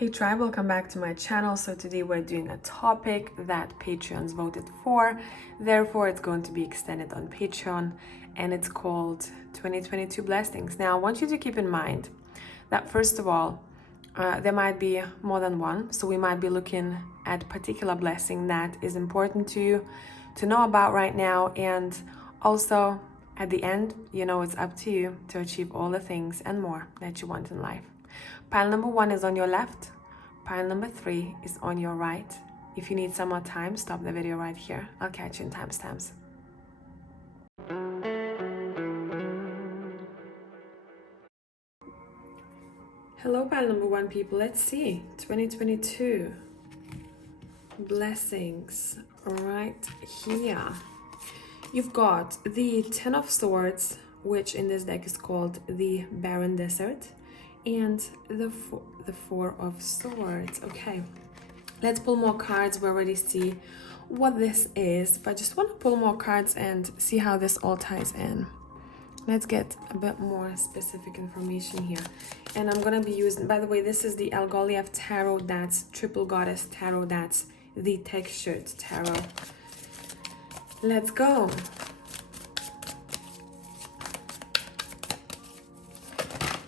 Hey tribe, welcome back to my channel. So today we're doing a topic that Patreons voted for, therefore it's going to be extended on Patreon, and it's called 2022 Blessings. Now I want you to keep in mind that first of all, there might be more than one, so we might be looking at a particular blessing that is important to you to know about right now, and also at the end, you know, it's up to you to achieve all the things and more that you want in life. Pile number 1 is on your left. Pile number 3 is on your right. If you need some more time, stop the video right here. I'll catch you in timestamps. Hello, pile number 1 people. Let's see. 2022 blessings right here. You've got the 10 of Swords, which in this deck is called the Barren Desert, and the Four of Swords. Okay, let's pull more cards. We already see what this is, but I just want to pull more cards and see how this all ties in. Let's get a bit more specific information here. And I'm gonna be using, by the way, this is the 𝐁𝐥𝐞𝐬𝐬 tarot. That's Triple Goddess tarot. That's the textured tarot. Let's go.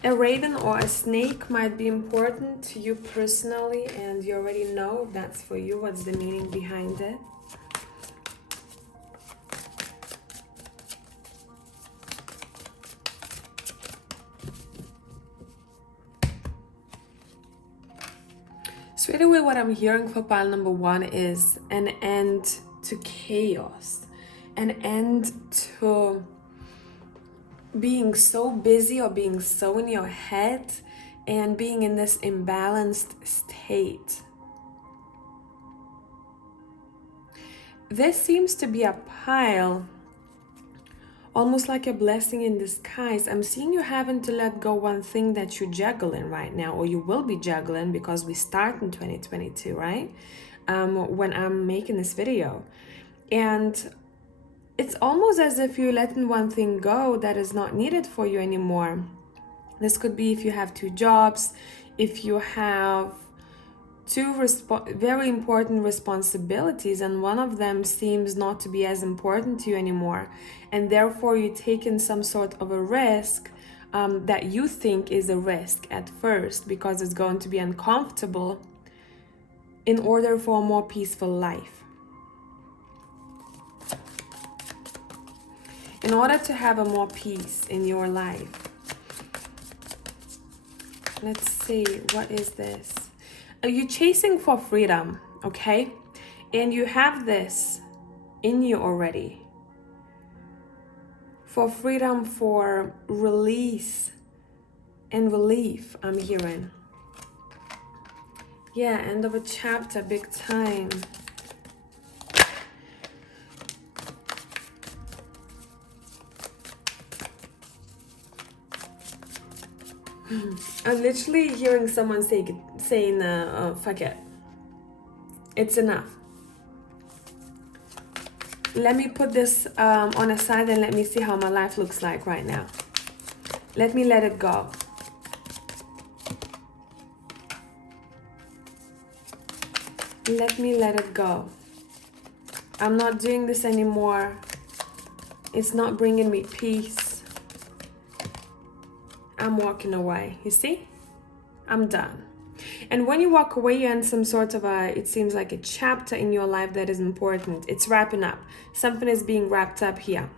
A raven or a snake might be important to you personally, and you already know if that's for you, what's the meaning behind it. Straight away, what I'm hearing for pile number 1 is an end to chaos, an end to being so busy or being so in your head and being in this imbalanced state. This seems to be a pile, almost like a blessing in disguise. I'm seeing you having to let go one thing that you're juggling right now, or you will be juggling, because we start in 2022, right? When I'm making this video. And it's almost as if you're letting one thing go that is not needed for you anymore. This could be if you have 2 jobs, if you have 2 very important responsibilities, and one of them seems not to be as important to you anymore, and therefore you're taking some sort of a risk that you think is a risk at first because it's going to be uncomfortable in order for a more peaceful life. In order to have a more peace in your life. Let's see, what is this? Are you chasing for freedom, okay? And you have this in you already. For freedom, for release and relief, I'm hearing. Yeah, end of a chapter, big time. I'm literally hearing someone saying, fuck it. It's enough. Let me put this on a side and let me see how my life looks like right now. Let me let it go. Let me let it go. I'm not doing this anymore. It's not bringing me peace. I'm walking away. You see? I'm done. And when you walk away, you're in some sort of it seems like a chapter in your life that is important. It's wrapping up. Something is being wrapped up here.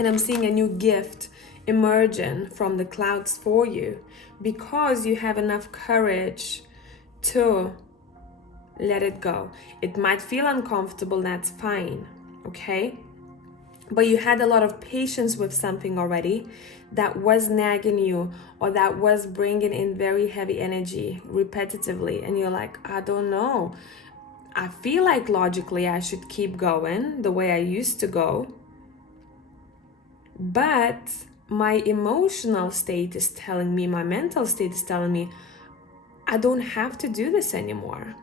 And I'm seeing a new gift emerging from the clouds for you because you have enough courage to let it go. It might feel uncomfortable, that's fine, okay? But you had a lot of patience with something already that was nagging you, or that was bringing in very heavy energy repetitively, and you're like, I don't know. I feel like logically I should keep going the way I used to go, but my emotional state is telling me, my mental state is telling me, I don't have to do this anymore.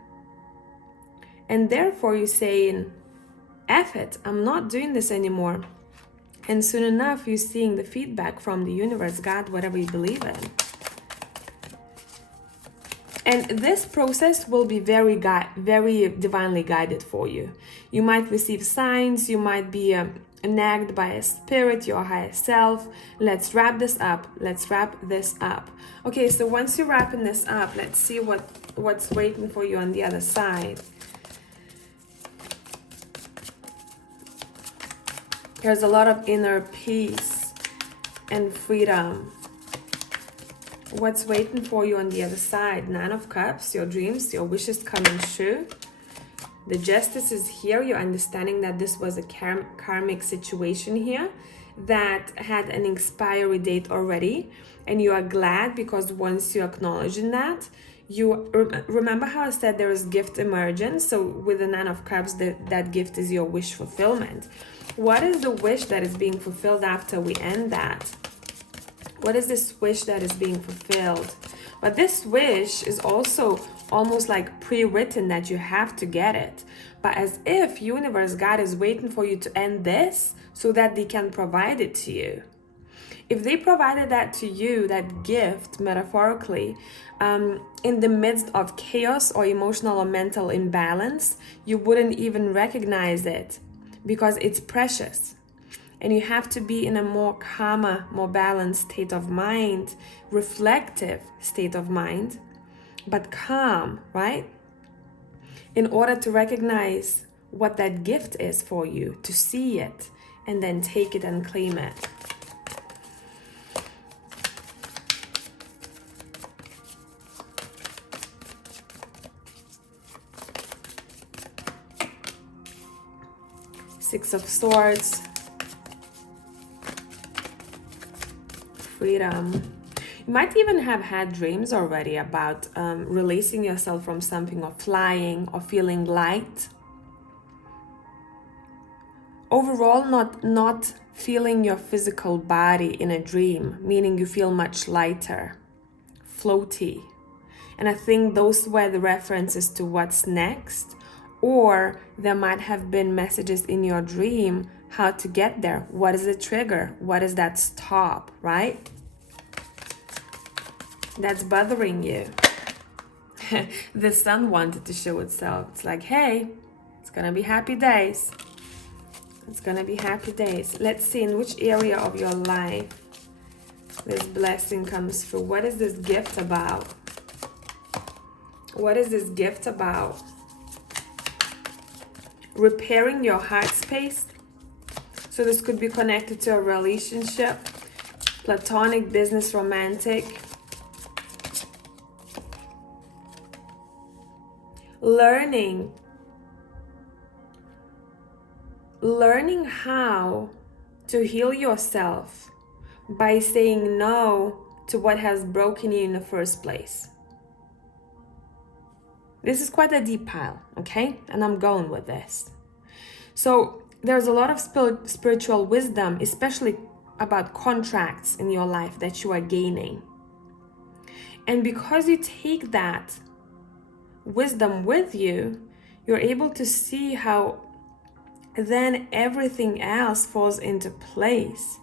And therefore you're saying, F it, I'm not doing this anymore. And soon enough, you're seeing the feedback from the universe, God, whatever you believe in. And this process will be very divinely guided for you. You might receive signs, you might be nagged by a spirit, your higher self. Let's wrap this up. Let's wrap this up. Okay, so once you're wrapping this up, let's see what's waiting for you on the other side. There's a lot of inner peace and freedom. What's waiting for you on the other side? Nine of Cups, your dreams, your wishes coming true. The Justice is here. You're understanding that this was a karmic situation here that had an expiry date already. And you are glad because once you acknowledge that, you remember how I said there is gift emergence. So with the Nine of Cups, that gift is your wish fulfillment. What is the wish that is being fulfilled after we end that? What is this wish that is being fulfilled? But this wish is also almost like pre-written that you have to get it. But as if universe, God is waiting for you to end this so that they can provide it to you. If they provided that to you, that gift, metaphorically, in the midst of chaos or emotional or mental imbalance, you wouldn't even recognize it because it's precious. And you have to be in a more calmer, more balanced state of mind, reflective state of mind, but calm, right? In order to recognize what that gift is for you, to see it, and then take it and claim it. Six of Swords. Freedom. You might even have had dreams already about releasing yourself from something, or flying, or feeling light. Overall, not feeling your physical body in a dream, meaning you feel much lighter, floaty. And I think those were the references to what's next, or there might have been messages in your dream how to get there. What is the trigger? What is that stop, right? That's bothering you. The sun wanted to show itself. It's like, hey, it's gonna be happy days. It's gonna be happy days. Let's see in which area of your life this blessing comes through. What is this gift about? What is this gift about? Repairing your heart space. So this could be connected to a relationship, platonic, business, romantic. Learning how to heal yourself by saying no to what has broken you in the first place. This is quite a deep pile, okay? And I'm going with this. So there's a lot of spiritual wisdom, especially about contracts in your life that you are gaining. And because you take that wisdom with you, you're able to see how then everything else falls into place.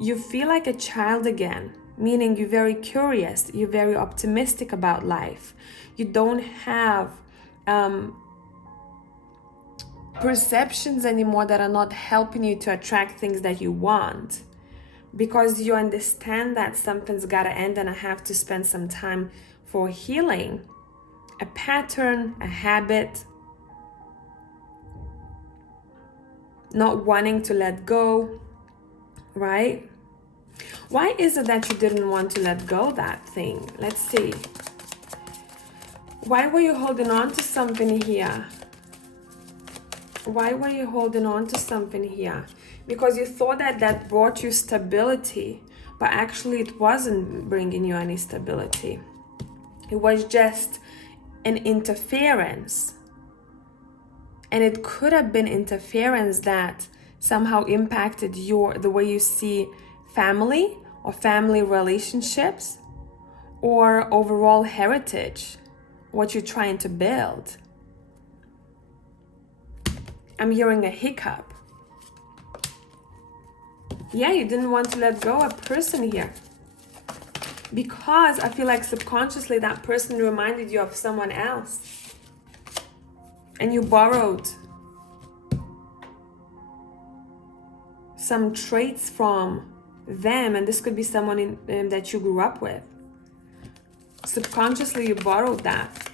You feel like a child again, meaning you're very curious, you're very optimistic about life. You don't have perceptions anymore that are not helping you to attract things that you want, because you understand that something's gotta end and I have to spend some time for healing a pattern, a habit, not wanting to let go, right? Why is it that you didn't want to let go that thing? Let's see. Why were you holding on to something here? Why were you holding on to something here? Because you thought that that brought you stability, but actually it wasn't bringing you any stability. It was just an interference. And it could have been interference that somehow impacted the way you see family or family relationships or overall heritage, what you're trying to build. I'm hearing a hiccup. Yeah, you didn't want to let go of a person here. Because I feel like subconsciously that person reminded you of someone else. And you borrowed some traits from them. And this could be someone that you grew up with. Subconsciously, you borrowed that.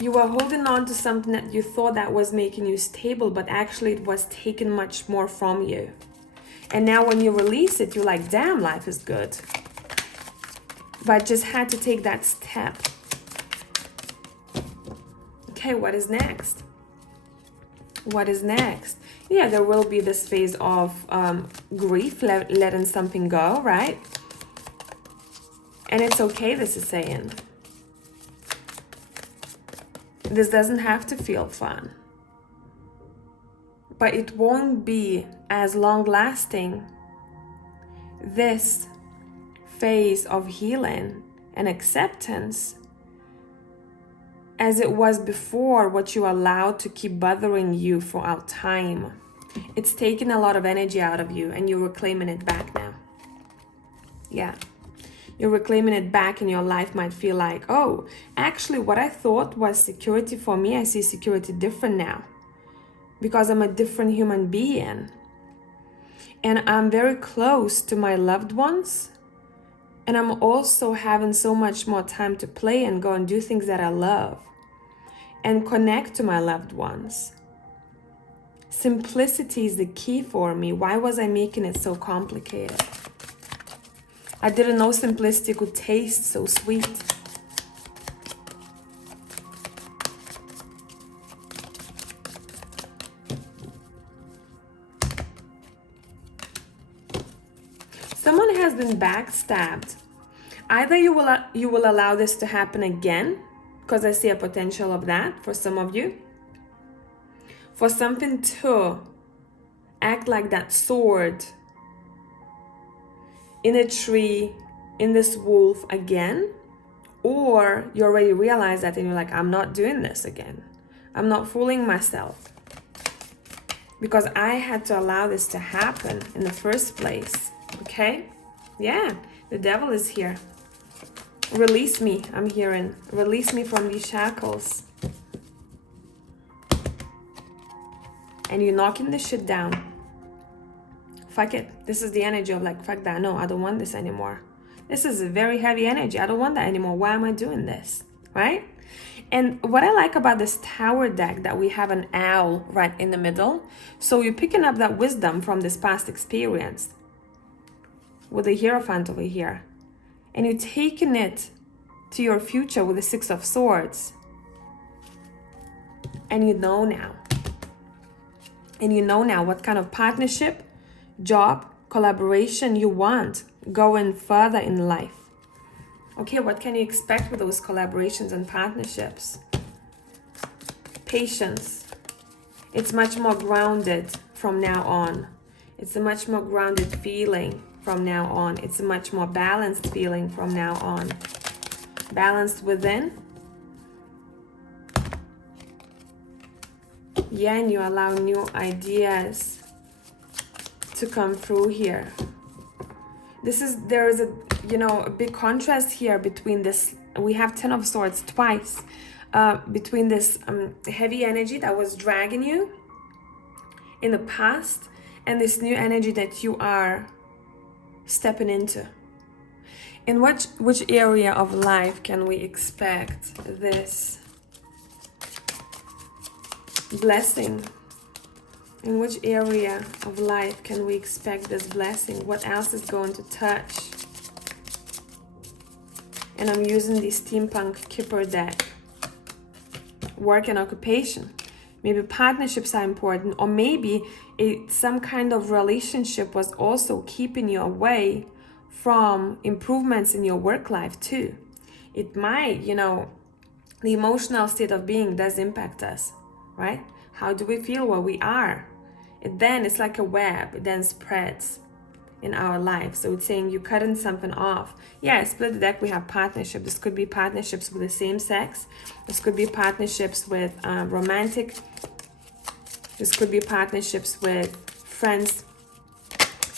You were holding on to something that you thought that was making you stable, but actually it was taking much more from you. And now when you release it, you're like, damn, life is good. But just had to take that step. Okay, what is next? What is next? Yeah, there will be this phase of grief, letting something go, right? And it's okay, this is saying. This doesn't have to feel fun. But it won't be as long-lasting, this phase of healing and acceptance, as it was before, what you allowed to keep bothering you for a time. It's taking a lot of energy out of you and you're reclaiming it back now. Yeah. You're reclaiming it back, and your life might feel like, oh, actually what I thought was security for me, I see security different now. Because I'm a different human being. And I'm very close to my loved ones. And I'm also having so much more time to play and go and do things that I love. And connect to my loved ones. Simplicity is the key for me. Why was I making it so complicated? I didn't know simplicity could taste so sweet. Someone has been backstabbed. Either you will allow this to happen again, because I see a potential of that for some of you. For something to act like that sword in a tree, in this wolf again, or you already realize that and you're like, I'm not doing this again. I'm not fooling myself. Because I had to allow this to happen in the first place. Okay? Yeah, the devil is here. Release me, I'm hearing. Release me from these shackles. And you're knocking this shit down. Fuck it. This is the energy of like, fuck that. No, I don't want this anymore. This is a very heavy energy. I don't want that anymore. Why am I doing this? Right? And what I like about this tower deck, that we have an owl right in the middle. So you're picking up that wisdom from this past experience with the Hierophant over here. And you're taking it to your future with the Six of Swords. And you know now. And you know now what kind of partnership, job, collaboration you want going further in life. Okay, what can you expect with those collaborations and partnerships? Patience. It's much more grounded from now on. It's a much more grounded feeling from now on. It's a much more balanced feeling from now on. Balanced within. Yeah, and you allow new ideas to come through here. There is a big contrast here between this. We have 10 of Swords twice, between this heavy energy that was dragging you in the past and this new energy that you are stepping into. In which area of life can we expect this blessing? In which area of life can we expect this blessing? What else is going to touch? And I'm using the Steampunk Kipper deck. Work and occupation. Maybe partnerships are important, or maybe some kind of relationship was also keeping you away from improvements in your work life too. It might, the emotional state of being does impact us, right? How do we feel where we are? It's like a web, it then spreads in our life. So it's saying you're cutting something off. Yeah, split the deck, we have partnership. This could be partnerships with the same sex. This could be partnerships with romantic. This could be partnerships with friends,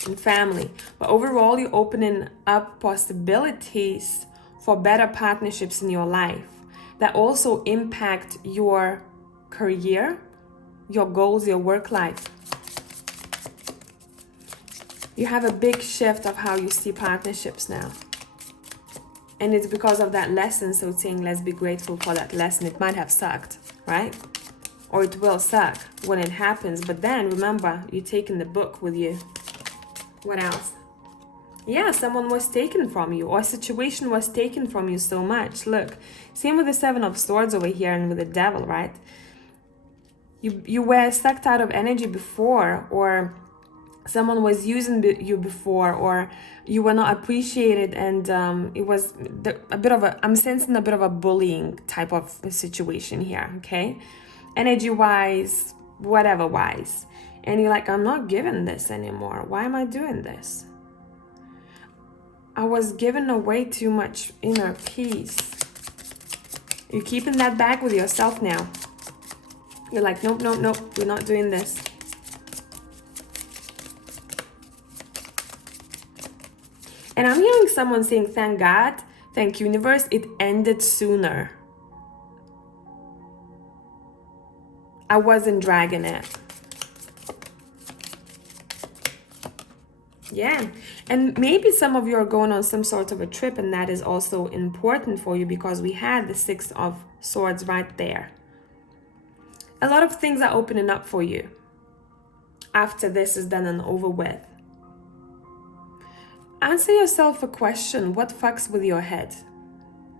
and family. But overall, you're opening up possibilities for better partnerships in your life that also impact your career, your goals, your work life. You have a big shift of how you see partnerships now. And it's because of that lesson. So it's saying, let's be grateful for that lesson. It might have sucked, right? Or it will suck when it happens. But then remember, you're taking the book with you. What else? Yeah, someone was taken from you, or a situation was taken from you so much. Look, same with the Seven of Swords over here and with the Devil, right? You were sucked out of energy before, or someone was using you before, or you were not appreciated, and it was a bit of a, I'm sensing a bit of a bullying type of situation here, okay? Energy-wise, whatever-wise. And you're like, I'm not giving this anymore. Why am I doing this? I was giving away too much inner peace. You're keeping that back with yourself now. You're like, nope, nope, nope, we're not doing this. And I'm hearing someone saying, thank God, thank universe, it ended sooner. I wasn't dragging it. Yeah, and maybe some of you are going on some sort of a trip, and that is also important for you because we had the Six of Swords right there. A lot of things are opening up for you after this is done and over with. Answer yourself a question. What fucks with your head?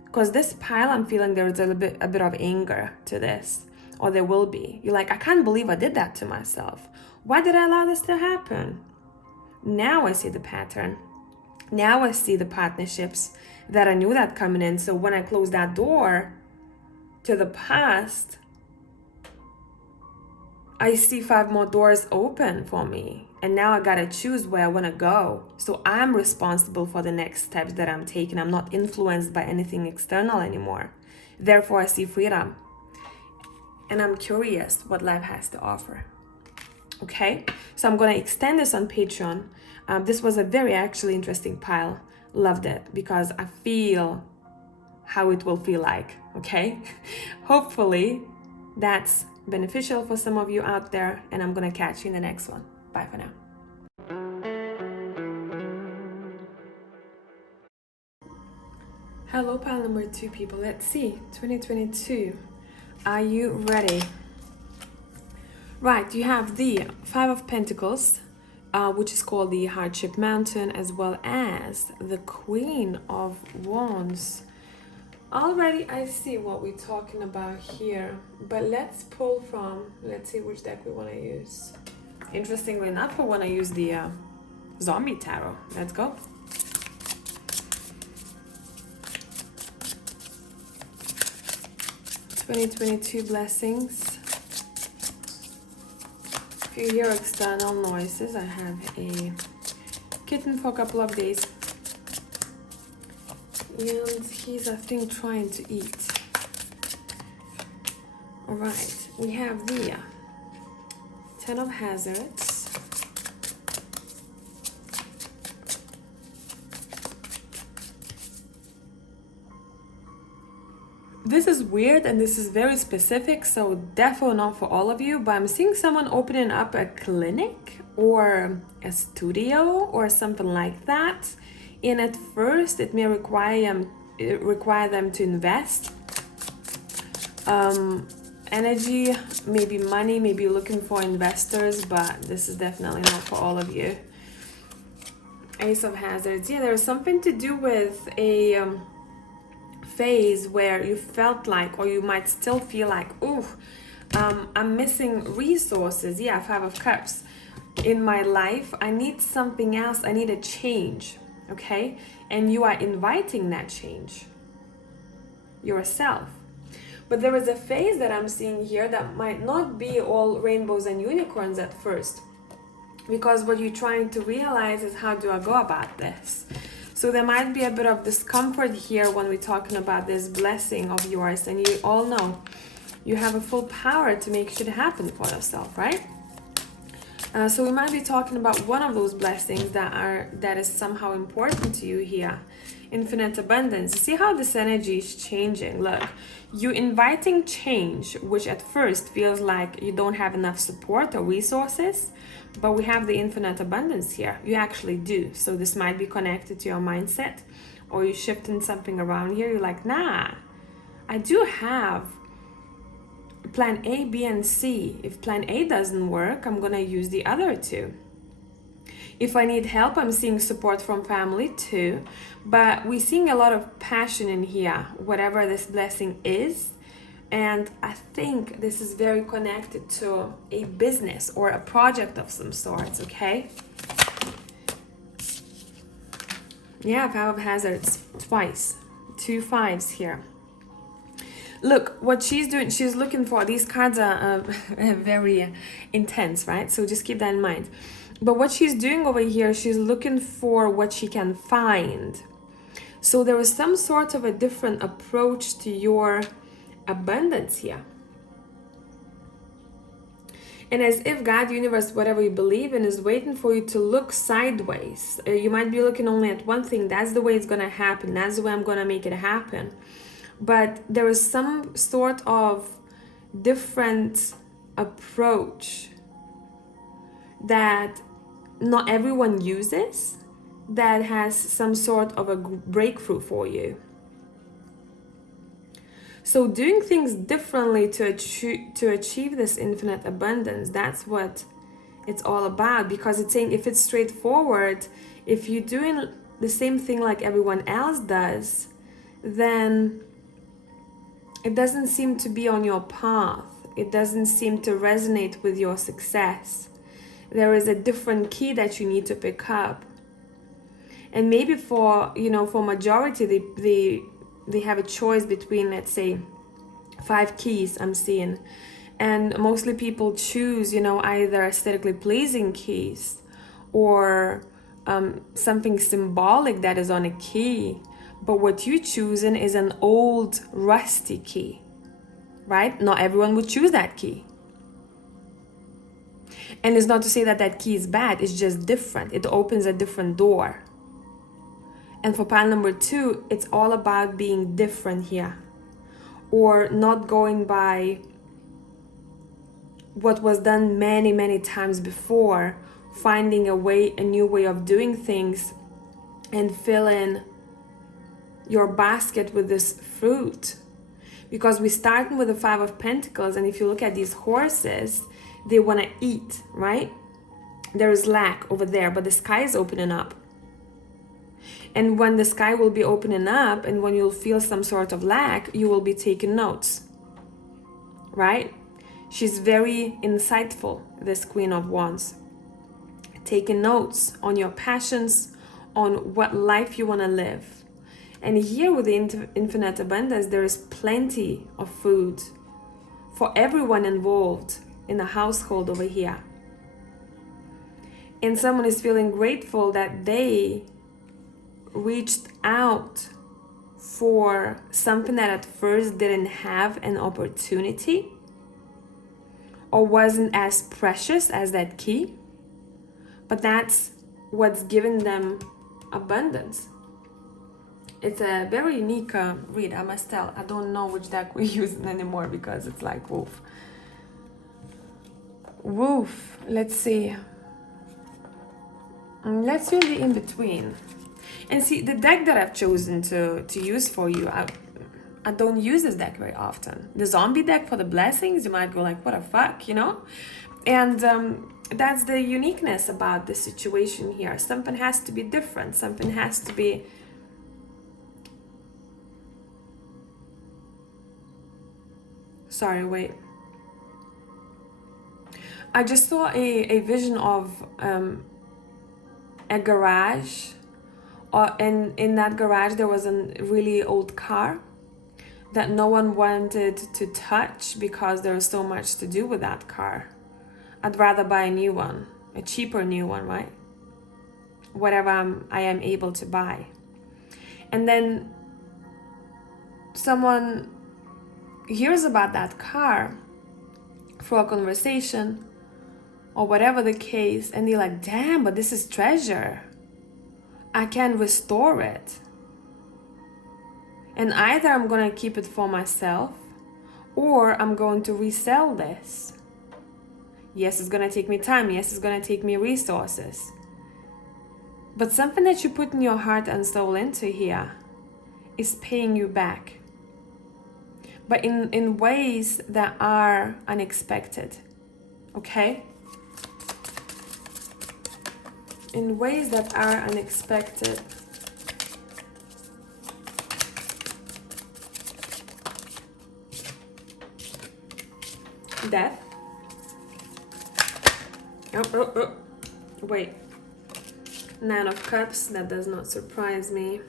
Because this pile, I'm feeling there's a bit of anger to this, or there will be. You're like, I can't believe I did that to myself. Why did I allow this to happen? Now I see the pattern. Now I see the partnerships that I knew that coming in. So when I close that door to the past, I see 5 more doors open for me. And now I gotta choose where I wanna go. So I'm responsible for the next steps that I'm taking. I'm not influenced by anything external anymore. Therefore, I see freedom. And I'm curious what life has to offer. Okay, so I'm going to extend this on Patreon. This was a very actually interesting pile. Loved it because I feel how it will feel like, okay? Hopefully that's beneficial for some of you out there, and I'm going to catch you in the next one. Bye for now. Hello, pile number 2 people. Let's see, 2022. Are you ready? Right, you have the 5 of Pentacles, which is called the Hardship Mountain, as well as the Queen of Wands. Already I see what we're talking about here, but let's pull from, let's see which deck we want to use. Interestingly enough, I want to use the Zombie Tarot. Let's go. '22 blessings. If you hear external noises, I have a kitten for a couple of days. And he's, I think, trying to eat. Alright, we have the 10 of Hazards. This is weird and this is very specific, so definitely not for all of you, but I'm seeing someone opening up a clinic or a studio or something like that. And at first it may require them to invest energy, maybe money, maybe looking for investors, but this is definitely not for all of you. Ace of Hazards. Yeah, there's something to do with a phase where you felt like, or you might still feel like, oh, I'm missing resources. Yeah, 5 of Cups. In my life, I need something else. I need a change. Okay? And you are inviting that change yourself. But there is a phase that I'm seeing here that might not be all rainbows and unicorns at first. Because what you're trying to realize is, how do I go about this? So there might be a bit of discomfort here when we're talking about this blessing of yours. And you all know you have a full power to make shit happen for yourself, right? So we might be talking about one of those blessings that is somehow important to you here. Infinite abundance. See how this energy is changing. Look, you're inviting change, which at first feels like you don't have enough support or resources, but we have the infinite abundance here. You actually do. So this might be connected to your mindset, or you're shifting something around here. You're like, nah, I do have plan A, B, and C. If plan A doesn't work, I'm gonna use the other two. If I need help, I'm seeing support from family too. But we're seeing a lot of passion in here, whatever this blessing is. And I think this is very connected to a business or a project of some sorts, okay? Yeah, Five of Hazards twice. 2 5s here. Look, what she's doing, she's looking for, these cards are very intense, right? So just keep that in mind. But what she's doing over here, she's looking for what she can find. So there is some sort of a different approach to your abundance here. And as if God, universe, whatever you believe in, is waiting for you to look sideways. You might be looking only at one thing. That's the way it's going to happen. That's the way I'm going to make it happen. But there is some sort of different approach that not everyone uses that has some sort of a breakthrough for you. So doing things differently to achieve this infinite abundance, that's what it's all about. Because it's saying if it's straightforward, if you're doing the same thing like everyone else does, then it doesn't seem to be on your path. It doesn't seem to resonate with your success. There is a different key that you need to pick up. And maybe for majority, they have a choice between, let's say, 5 keys I'm seeing. And mostly people choose, either aesthetically pleasing keys or something symbolic that is on a key. But what you're choosing is an old, rusty key, right? Not everyone would choose that key. And it's not to say that that key is bad, it's just different. It opens a different door. And for pile number 2, it's all about being different here. Or not going by what was done many, many times before, finding a new way of doing things and filling your basket with this fruit. Because we're starting with the 5 of Pentacles, and if you look at these horses, they want to eat, right? There is lack over there, but the sky is opening up. And when the sky will be opening up and when you'll feel some sort of lack, you will be taking notes, right? She's very insightful, this Queen of Wands. Taking notes on your passions, on what life you want to live. And here with the infinite abundance, there is plenty of food for everyone involved in the household over here. And someone is feeling grateful that they reached out for something that at first didn't have an opportunity or wasn't as precious as that key. But that's what's giving them abundance. It's a very unique read, I must tell. I don't know which deck we're using anymore because it's like woof. Woof. Let's see. Let's use the in-between. And see, the deck that I've chosen to use for you, I don't use this deck very often. The zombie deck for the blessings, you might go like, what the fuck, And that's the uniqueness about the situation here. Something has to be different. Something has to be... Sorry, wait. I just saw a vision of a garage. And in that garage, there was a really old car that no one wanted to touch because there was so much to do with that car. I'd rather buy a new one, a cheaper new one, right? Whatever I am able to buy. And then someone hears about that car for a conversation, or whatever the case, and they're like, damn, but this is treasure. I can restore it. And either I'm going to keep it for myself, or I'm going to resell this. Yes, it's going to take me time. Yes, it's going to take me resources. But something that you put in your heart and soul into here is paying you back. But in ways that are unexpected. Okay? In ways that are unexpected. Death. Oh. Wait. 9 of Cups. That does not surprise me.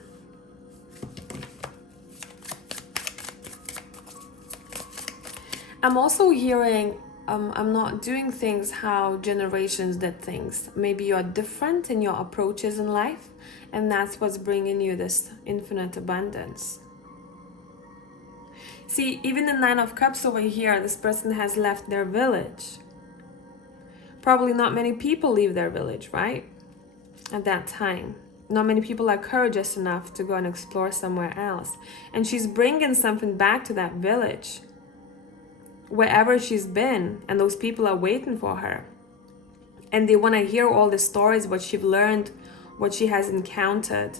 I'm also hearing I'm not doing things how generations did things. Maybe you're different in your approaches in life, and that's what's bringing you this infinite abundance. See, even the 9 of Cups over here, this person has left their village. Probably not many people leave their village, right? At that time. Not many people are courageous enough to go and explore somewhere else. And she's bringing something back to that village. Wherever she's been, and those people are waiting for her. And they want to hear all the stories, what she's learned, what she has encountered.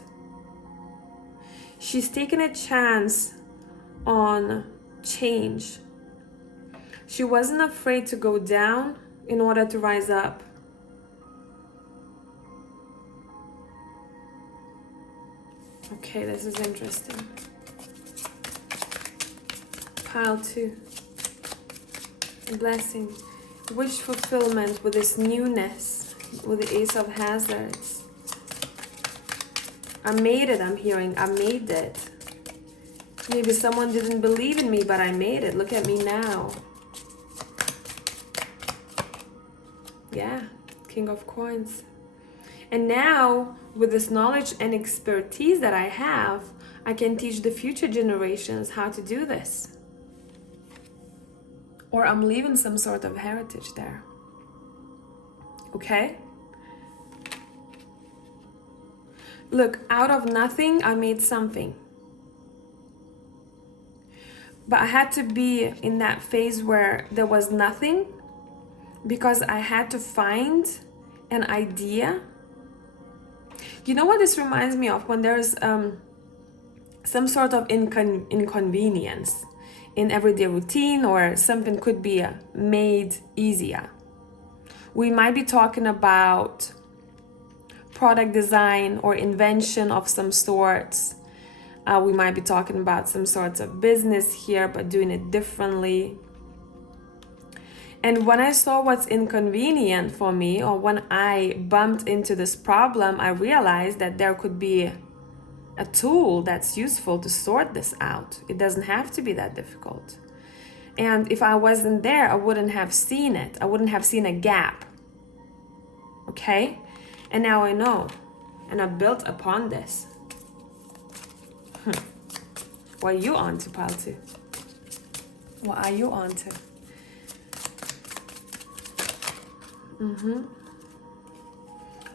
She's taking a chance on change. She wasn't afraid to go down in order to rise up. Okay, this is interesting. Pile 2. Blessing. Wish fulfillment with this newness, with the Ace of Hazards. I made it, I'm hearing. I made it. Maybe someone didn't believe in me, but I made it. Look at me now. Yeah, King of Coins. And now, with this knowledge and expertise that I have, I can teach the future generations how to do this. Or I'm leaving some sort of heritage there. Okay? Look, out of nothing, I made something. But I had to be in that phase where there was nothing, because I had to find an idea. You know what this reminds me of? When there's some sort of inconvenience in everyday routine, or something could be made easier. We might be talking about product design or invention of some sorts. We might be talking about some sorts of business here, but doing it differently. And when I saw what's inconvenient for me, or when I bumped into this problem, I realized that there could be a tool that's useful to sort this out. It doesn't have to be that difficult. And if I wasn't there, I wouldn't have seen it. I wouldn't have seen a gap. Okay? And now I know. And I built upon this. What are you on to, Pile 2? What are you on to?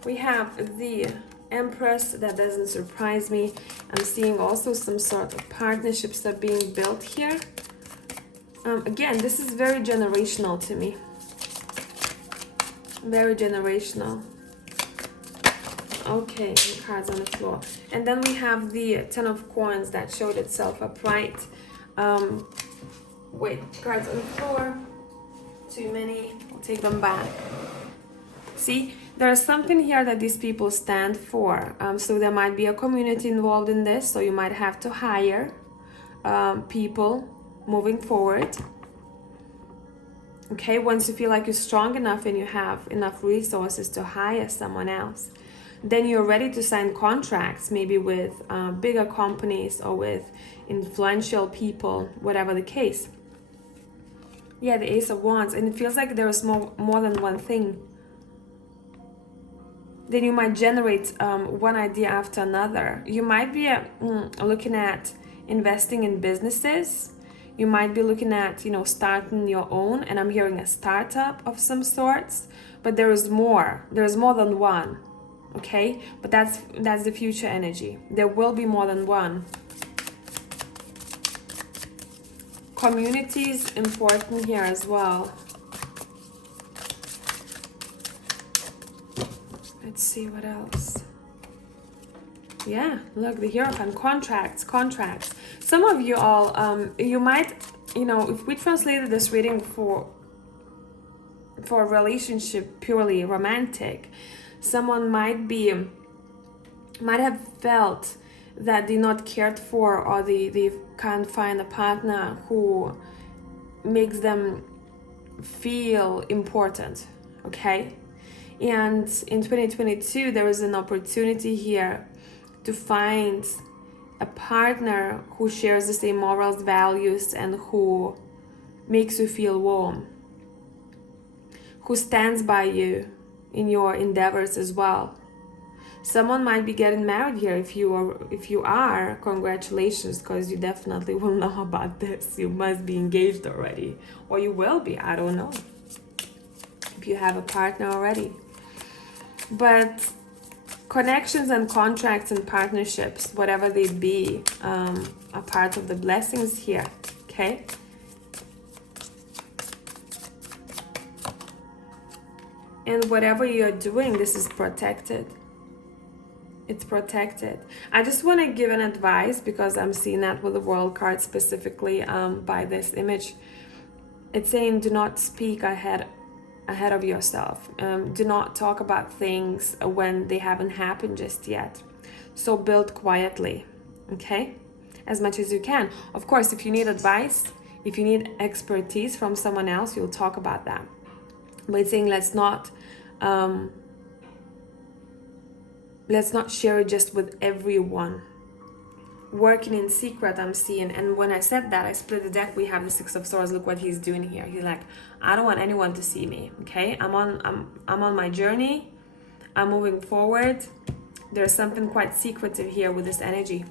We have the Empress. That doesn't surprise me. I'm seeing also some sort of partnerships that are being built here. Again, this is very generational to me. Very generational. Okay, cards on the floor. And then we have the 10 of Coins that showed itself upright. Wait, cards on the floor. Too many. I'll take them back. See, there's something here that these people stand for. So there might be a community involved in this. So you might have to hire people moving forward. Okay, once you feel like you're strong enough and you have enough resources to hire someone else, then you're ready to sign contracts, maybe with bigger companies or with influential people, whatever the case. Yeah, the Ace of Wands. And it feels like there's more than one thing. Then you might generate one idea after another. You might be looking at investing in businesses. You might be looking at, you know, starting your own, and I'm hearing a startup of some sorts, but there is more. There's more than one, okay? But that's the future energy. There will be more than one. Community is important here as well. Let's see what else. Yeah, look, the Hierophant. Contracts. Some of you all, you might, you know, if we translated this reading for a relationship purely romantic, someone might have felt that they're not cared for, or they can't find a partner who makes them feel important, okay? And in 2022, there is an opportunity here to find a partner who shares the same morals, values, and who makes you feel warm, who stands by you in your endeavors as well. Someone might be getting married here. If you are, congratulations, because you definitely will know about this. You must be engaged already, or you will be, I don't know, if you have a partner already. But connections and contracts and partnerships, whatever they be, are part of the blessings here, okay? And whatever you're doing, this is protected. It's protected. I just want to give an advice, because I'm seeing that with the World card specifically, by this image. It's saying, do not speak ahead of yourself. Do not talk about things when they haven't happened just yet. So build quietly, okay? As much as you can. Of course, if you need advice, if you need expertise from someone else, you'll talk about that. But it's saying, let's not share it just with everyone. Working in secret, I'm seeing. And when I said that, I split the deck. We have the Six of Swords. Look what he's doing here. He's like, I don't want anyone to see me, okay? I'm on my journey. I'm moving forward. There's something quite secretive here with this energy.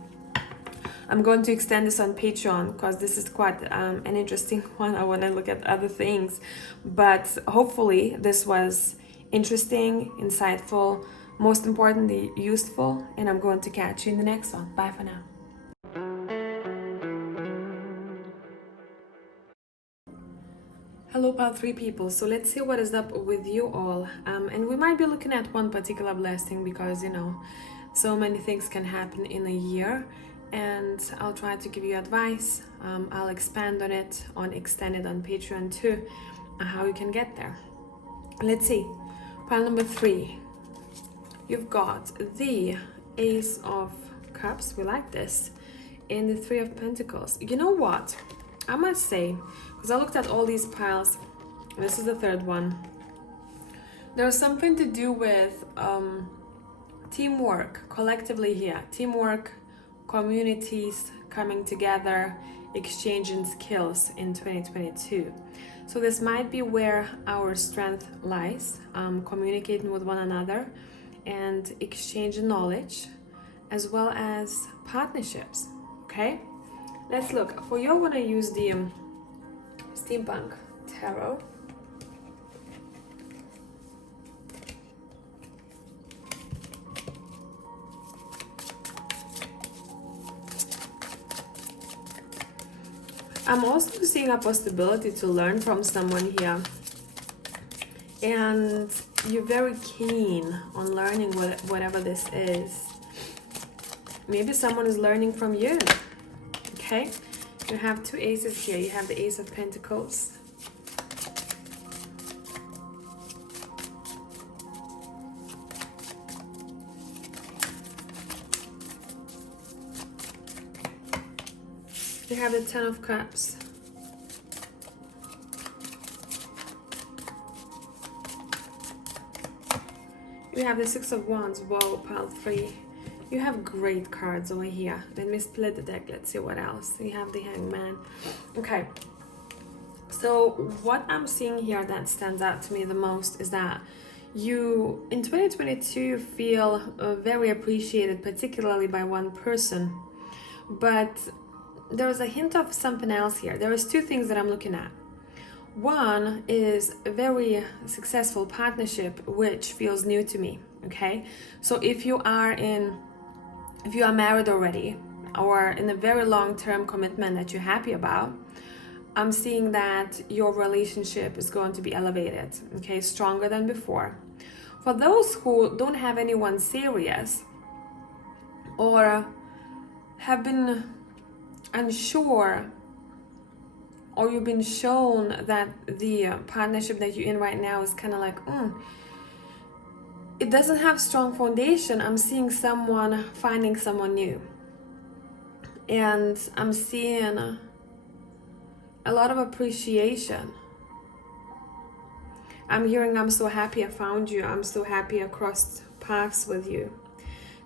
I'm going to extend this on Patreon, because this is quite an interesting one. I want to look at other things, but hopefully this was interesting, insightful, most importantly useful, and I'm going to catch you in the next one. Bye for now. Hello, Pile 3 people. So let's see what is up with you all. And we might be looking at one particular blessing, because, you know, so many things can happen in a year. And I'll try to give you advice. I'll expand on it, extend it on Patreon too, how you can get there. Let's see. Pile number 3. You've got the Ace of Cups. We like this. And the Three of Pentacles. You know what? I must say, because I looked at all these piles, this is the third one. There's something to do with teamwork collectively here. Teamwork, communities coming together, exchanging skills in 2022. So this might be where our strength lies, communicating with one another and exchanging knowledge, as well as partnerships, okay? Let's look. For you, I want to use the Steampunk Tarot. I'm also seeing a possibility to learn from someone here. And you're very keen on learning whatever this is. Maybe someone is learning from you. Okay, you have two aces here. You have the Ace of Pentacles. You have the Ten of Cups. You have the Six of Wands. Whoa, Pile 3. You have great cards over here. Let me split the deck. Let's see what else. You have the Hangman. Okay. So what I'm seeing here that stands out to me the most is that you, in 2022, feel very appreciated, particularly by one person. But there's a hint of something else here. There is two things that I'm looking at. One is a very successful partnership, which feels new to me, okay? So if you are married already, or in a very long-term commitment that you're happy about, I'm seeing that your relationship is going to be elevated, okay? Stronger than before. For those who don't have anyone serious, or have been unsure, or you've been shown that the partnership that you're in right now is kind of like, it doesn't have strong foundation. I'm seeing someone finding someone new. And I'm seeing a lot of appreciation. I'm hearing, I'm so happy I found you. I'm so happy I crossed paths with you.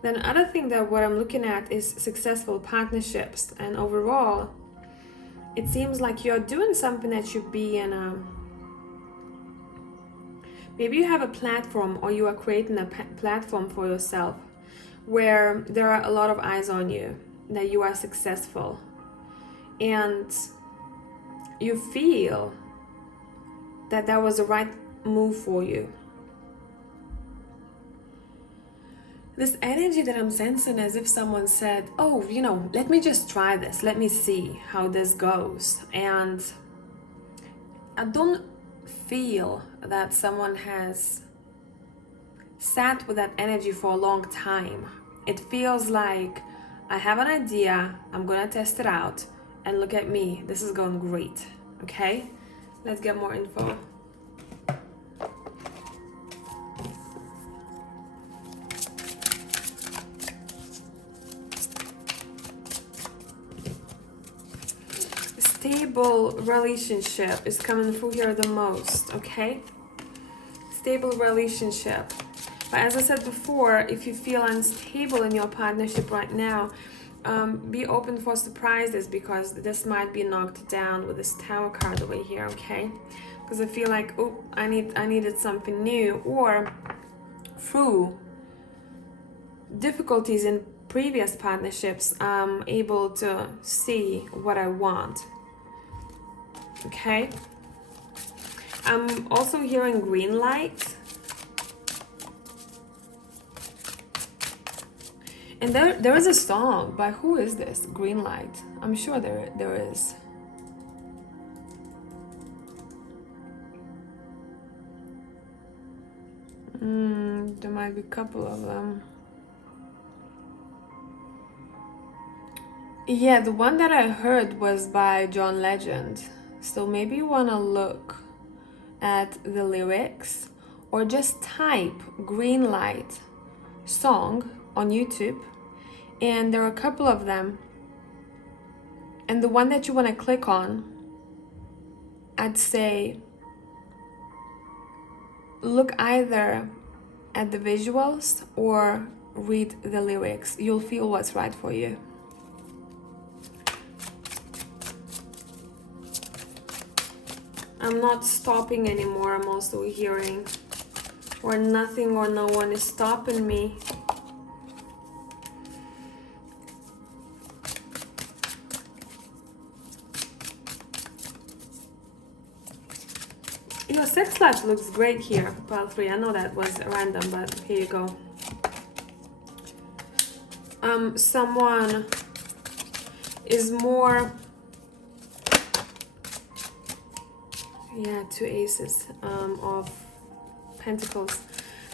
Then other thing that what I'm looking at is successful partnerships. And overall, it seems like you're doing something that should be in a... Maybe you have a platform, or you are creating a platform for yourself where there are a lot of eyes on you, that you are successful. And you feel that that was the right move for you. This energy that I'm sensing, as if someone said, oh, let me just try this. Let me see how this goes. And I don't feel that someone has sat with that energy for a long time. It feels like, I have an idea, I'm gonna test it out, and look at me, this is going great, okay? Let's get more info. Stable relationship is coming through here the most, okay? Stable relationship. But as I said before, if you feel unstable in your partnership right now, be open for surprises, because this might be knocked down with this Tower card over here, okay? Because I feel like, oh, I needed something new, or through difficulties in previous partnerships, I'm able to see what I want. Okay, I'm also hearing green light, and there is a song, but who is this? Green light. I'm sure there is. There might be a couple of them. Yeah, the one that I heard was by John Legend. So maybe you want to look at the lyrics, or just type green light song on YouTube, and there are a couple of them, and the one that you want to click on, I'd say look either at the visuals or read the lyrics. You'll feel what's right for you. I'm not stopping anymore. I'm also hearing, or nothing or no one is stopping me. Your sex life looks great here, pile 3. I know that was random, but here you go. Someone is more... Yeah, 2 aces of pentacles.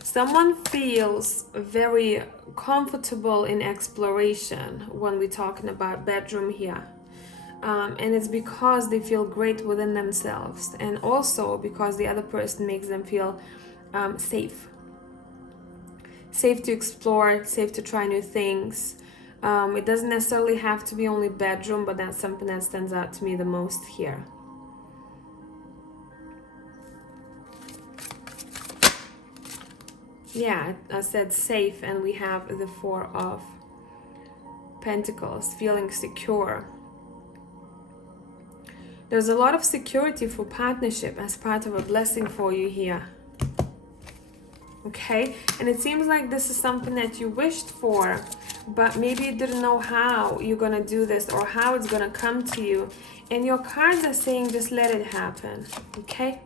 Someone feels very comfortable in exploration when we're talking about bedroom here. And it's because they feel great within themselves, and also because the other person makes them feel safe. Safe to explore, safe to try new things. It doesn't necessarily have to be only bedroom, but that's something that stands out to me the most here. Yeah, I said safe, and we have the 4 of Pentacles, feeling secure. There's a lot of security for partnership as part of a blessing for you here. okay? And it seems like this is something that you wished for, but maybe you didn't know how you're gonna do this or how it's gonna come to you. And your cards are saying just let it happen, okay?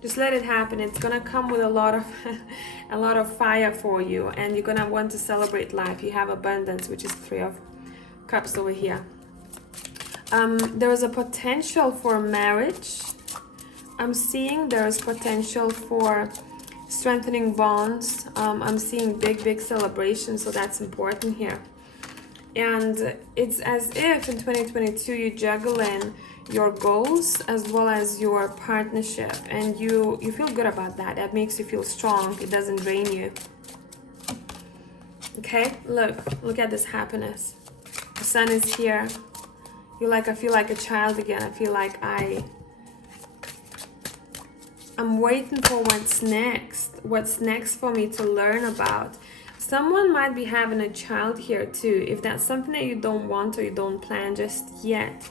Just let it happen. It's gonna come with a lot of a lot of fire for you, and you're gonna want to celebrate life. You have abundance, which is 3 of Cups over here. There is a potential for marriage. I'm seeing there is potential for strengthening bonds. I'm seeing big celebrations, so that's important here. And it's as if in 2022 you juggling your goals as well as your partnership, and you feel good about that. That makes you feel strong. It doesn't drain you. Okay, look at this happiness. The sun is here. You're like, I feel like a child again. I feel like I'm waiting for what's next for me to learn about. Someone might be having a child here too. If that's something that you don't want or you don't plan just yet,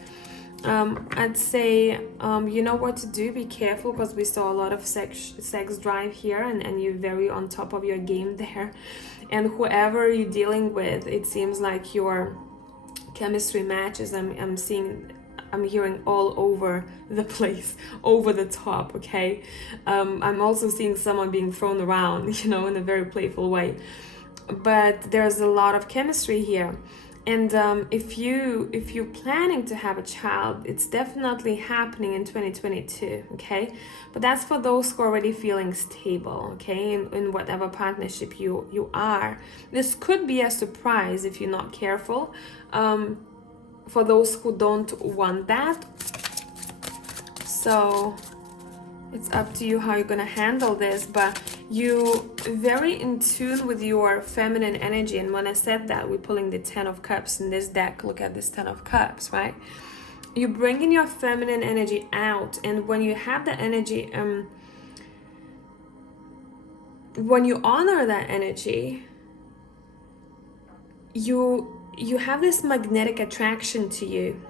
I'd say you know what to do. Be careful, because we saw a lot of sex drive here, and you're very on top of your game there. And whoever you're dealing with, it seems like your chemistry matches. I'm hearing all over the place, over the top, okay? I'm also seeing someone being thrown around, in a very playful way. But there's a lot of chemistry here. And if you're planning to have a child, it's definitely happening in 2022, okay? But that's for those who are already feeling stable, okay? In whatever partnership you are. This could be a surprise if you're not careful. For those who don't want that. So it's up to you how you're gonna handle this, but you very in tune with your feminine energy. And when I said that, we're pulling the 10 of Cups in this deck. Look at this 10 of Cups, right? You're bringing your feminine energy out, and when you have that energy, when you honor that energy, you have this magnetic attraction to you.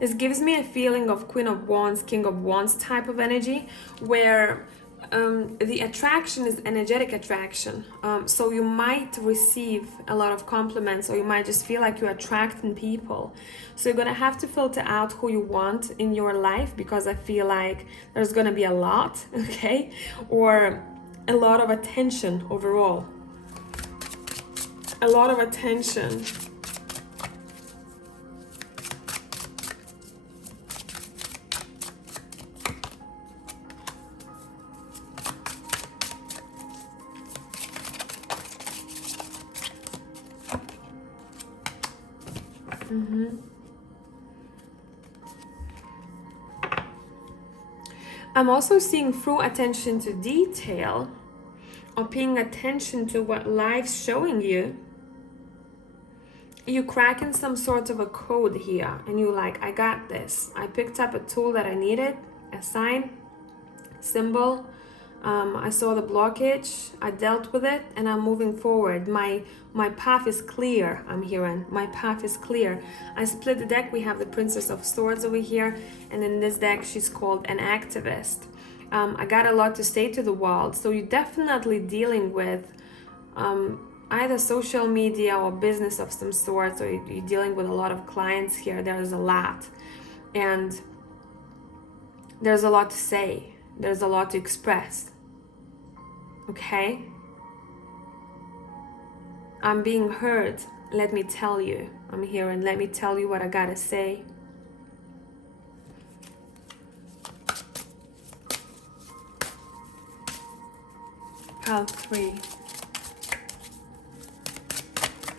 This gives me a feeling of Queen of Wands, King of Wands type of energy, where the attraction is energetic attraction. So you might receive a lot of compliments, or you might just feel like you're attracting people. So you're gonna have to filter out who you want in your life, because I feel like there's gonna be a lot, okay? Or a lot of attention overall. A lot of attention. I'm also seeing through attention to detail, or paying attention to what life's showing you, you're cracking some sort of a code here, and you're like, I got this. I picked up a tool that I needed, a sign, symbol. I saw the blockage, I dealt with it, and I'm moving forward. My path is clear, I'm hearing. My path is clear. I split the deck. We have the Princess of Swords over here, and in this deck, she's called an activist. I got a lot to say to the world. So you're definitely dealing with either social media or business of some sort, or you're dealing with a lot of clients here. There's a lot. And there's a lot to say. There's a lot to express. Okay? I'm being heard. Let me tell you. I'm here, and let me tell you what I gotta say. Pile 3.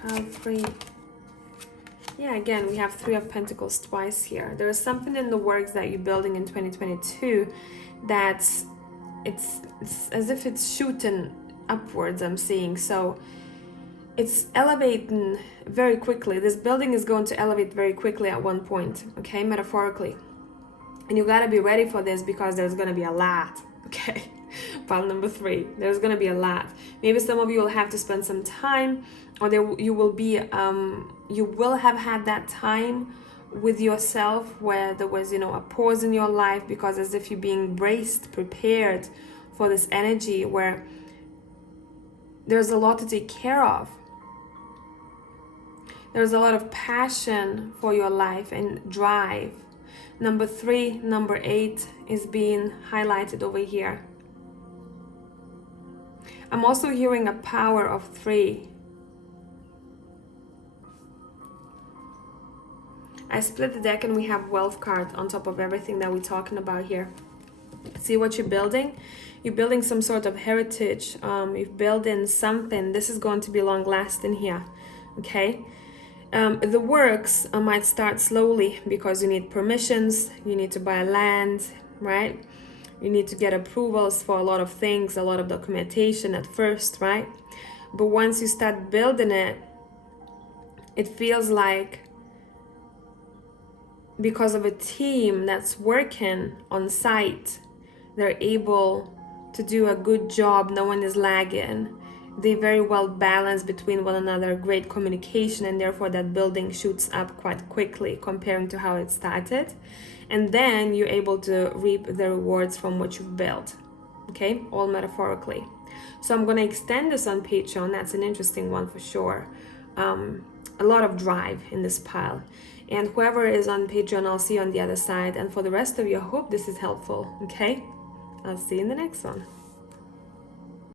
Pile 3. Yeah, again, we have 3 of Pentacles twice here. There is something in the works that you're building in 2022 that's it's as if it's shooting upwards, I'm seeing. So it's elevating very quickly. This building is going to elevate very quickly at one point, okay, metaphorically. And you gotta be ready for this, because there's gonna be a lot, okay? Pile number 3, there's gonna be a lot. Maybe some of you will have to spend some time, or you will have had that time with yourself where there was, a pause in your life, because as if you're being braced, prepared for this energy where there's a lot to take care of. There's a lot of passion for your life and drive. Number 3, number 8 is being highlighted over here. I'm also hearing a power of 3. I split the deck and we have wealth card on top of everything that we're talking about here. See what you're building? You're building some sort of heritage. You're building something. This is going to be long lasting here. Okay? The works might start slowly because you need permissions, you need to buy land, right? You need to get approvals for a lot of things, a lot of documentation at first, right? But once you start building it, it feels like because of a team that's working on site, they're able to do a good job, no one is lagging. They very well balance between one another, great communication, and therefore that building shoots up quite quickly comparing to how it started. And then you're able to reap the rewards from what you've built, okay? All metaphorically. So I'm going to extend this on Patreon. That's an interesting one for sure. A lot of drive in this pile. And whoever is on Patreon, I'll see you on the other side. And for the rest of you, I hope this is helpful, okay? I'll see you in the next one.